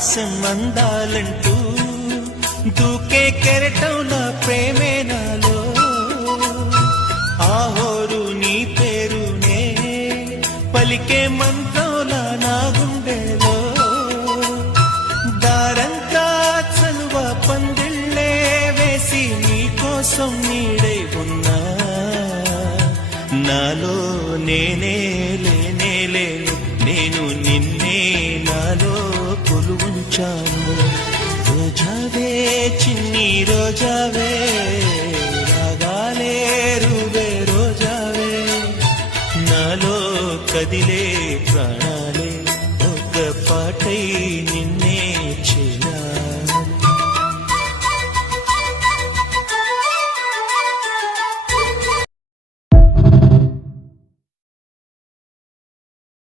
ఆకాశం అందాలంటూ దూకే కెరటం నా ప్రేమే నాలో ఆహోరు నీ పేరునే పలికే మంత్రంలా నా గుండెలో దారంతా చలువ పందిళ్ళే వేసి నీ కోసం నీడై ఉన్నా నాలో నేనే లేనే లేను నేను నిన్నే నాలో కొలువుంచాను రోజావే చిన్ని రోజావే రాగాలే రువే రోజావే నాలో కదిలే ప్రాణాలే ఒక పాటై నిన్నే